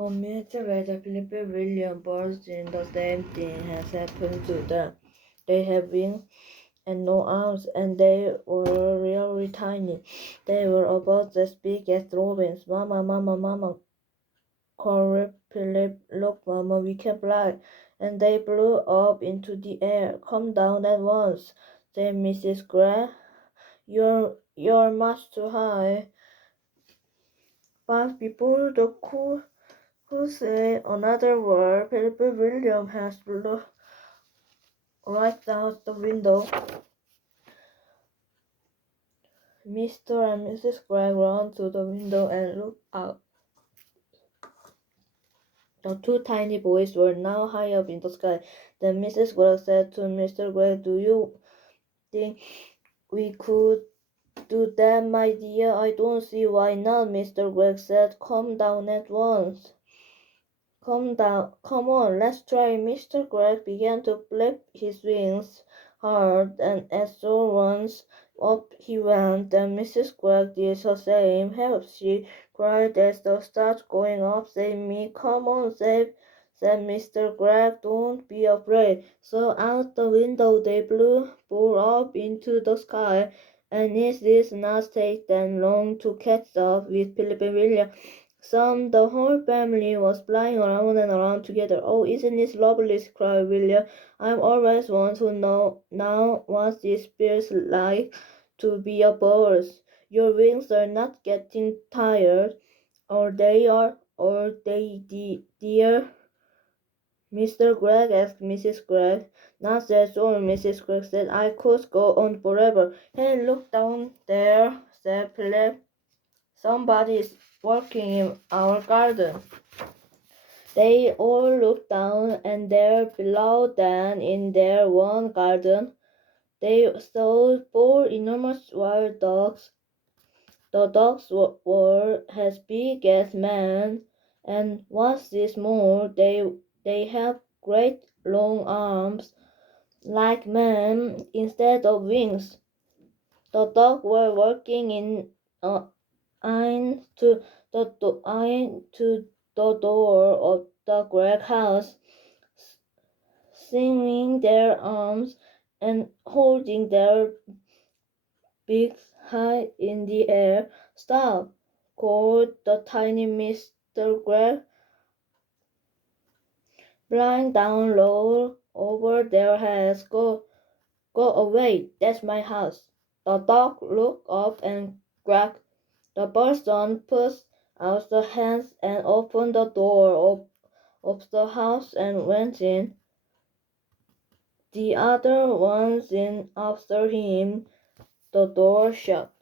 A minute later, Philip and William burst in. The same thing has happened to them. They have wings and no arms, and they were really tiny. They were about as big as robins. Mama, Mama, Mama, called Philip. Look, Mama, we can fly. And they blew up into the air. Come down at once, said Mrs. Gray. You're much too high. But before the could say another word, Philip William has looked right out the window. Mr. and Mrs. Gregg ran to the window and looked out. The two tiny boys were now high up in the sky. Then Mrs. Gregg said to Mr. Gregg, "Do you think we could do that, my dear?" "I don't see why not," Mr. Gregg said. "Come down at once." Come on, let's try." Mr. Gregg began to flap his wings hard, and as so once up he went. Then Mrs. Gregg did the same. "Help!" she cried as the stars going up. "Save me! Come on, said Mr. Gregg. "Don't be afraid." So out the window they flew up into the sky, and it did not take them long to catch up with Philip and William. Soon the whole family was flying around and around together. "Oh, isn't it lovely?" cried William. "I've always wanted to know now what it feels like to be a bird. Your wings are not getting tired, or dear?" Mr. Gregg asked Mrs. Gregg. "Not that all," Mrs. Gregg said. "I could go on forever." "Hey, look down there," said Philip. "Somebody's working in our garden." They all looked down, and there below them in their own garden, they saw four enormous wild dogs. The dogs were as big as men, and what's this more, they have great long arms, like men, instead of wings. The dogs were working in iron to the door of the Gregg house, swinging their arms and holding their beaks high in the air. "Stop!" called the tiny Mr. Gregg, flying down low over their heads. Go away, that's my house." The dog looked up and Gregg, the person, pushed out the hands and opened the door of the house and went in. The other ones in after him. The door shut.